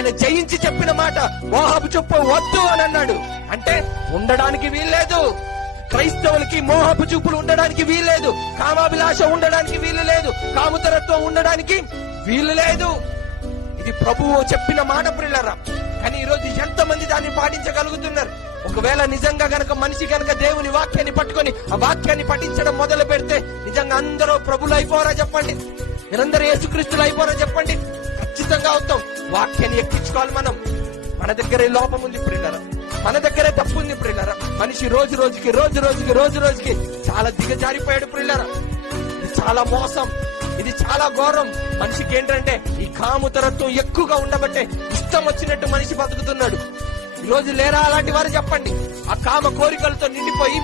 ఆయన జయించి చెప్పిన మాట మోహాబు చొప్పు వద్దు అని అన్నాడు. అంటే ఉండడానికి వీల్లేదు. క్రైస్తవులకి మోహపు చూపులు ఉండడానికి వీల్లేదు, కామాభిలాష ఉండడానికి వీలు లేదు, కాముతరత్వం ఉండడానికి వీలు లేదు. ఇది ప్రభువు చెప్పిన మాట ప్రియులారా. కానీ ఈరోజు ఎంతమంది దాన్ని పాటించగలుగుతున్నారు? ఒకవేళ నిజంగా గనక మనిషి గనక దేవుని వాక్యాన్ని పట్టుకొని ఆ వాక్యాన్ని పఠించడం మొదలు పెడితే నిజంగా అందరూ ప్రభులు అయిపోరా చెప్పండి, మీరందరూ యేసుక్రీస్తులు అయిపోరా చెప్పండి? ఖచ్చితంగా అవుతాం. వాక్యాన్ని ఎక్కించుకోవాలి మనం. మన దగ్గరే లోపం ఉంది ప్రియులారా, మన దగ్గరే తప్పు ఉంది ప్రియులారా. మనిషి రోజు రోజుకి చాలా దిగజారిపోయాడు ప్రియులారా. ఇది చాలా మోసం, ఇది చాలా ఘోరం. మనిషికి ఏంటంటే ఈ కాముతరత్వం ఎక్కువగా ఉండబట్టే ఇష్టం వచ్చినట్టు మనిషి బతుకుతున్నాడు. ఈ రోజు లేరా అలాంటి వారు చెప్పండి? ఆ కామ కోరికలతో నిండిపోయి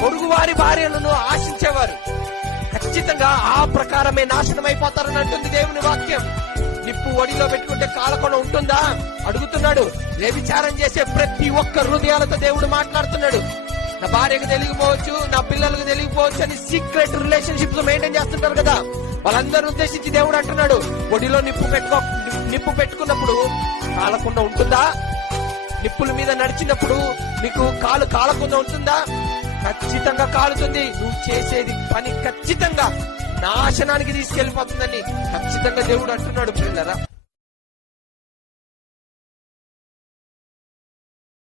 పొరుగు వారి భార్యలను ఆశించేవారు ఖచ్చితంగా ఆ ప్రకారమే నాశనం అయిపోతారని అంటుంది దేవుని వాక్యం. నిప్పు ఒడిలో పెట్టుకుంటే కాలకుండా ఉంటుందా అడుగుతున్నాడు. వ్యభిచారం చేసే ప్రతి ఒక్క హృదయాలతో దేవుడు మాట్లాడుతున్నాడు. నా భార్యకు తెలియకపోవచ్చు, నా పిల్లలకు తెలియకపోవచ్చు అని సీక్రెట్ రిలేషన్షిప్స్ మెయింటైన్ చేస్తుంటారు కదా, వాళ్ళందరూ ఉద్దేశించి దేవుడు అంటున్నాడు, ఒడిలో నిప్పు పెట్టుకున్నప్పుడు కాలకుండా ఉంటుందా? నిప్పుల మీద నడిచినప్పుడు మీకు కాలు కాలకుండా ఉంటుందా? ఖచ్చితంగా కాలుతుంది. నువ్వు చేసేది పని ఖచ్చితంగా నాశనానికి తీసుకెళ్లిపోతుందని ఖచ్చితంగా దేవుడు అంటున్నాడు ప్రియులారా.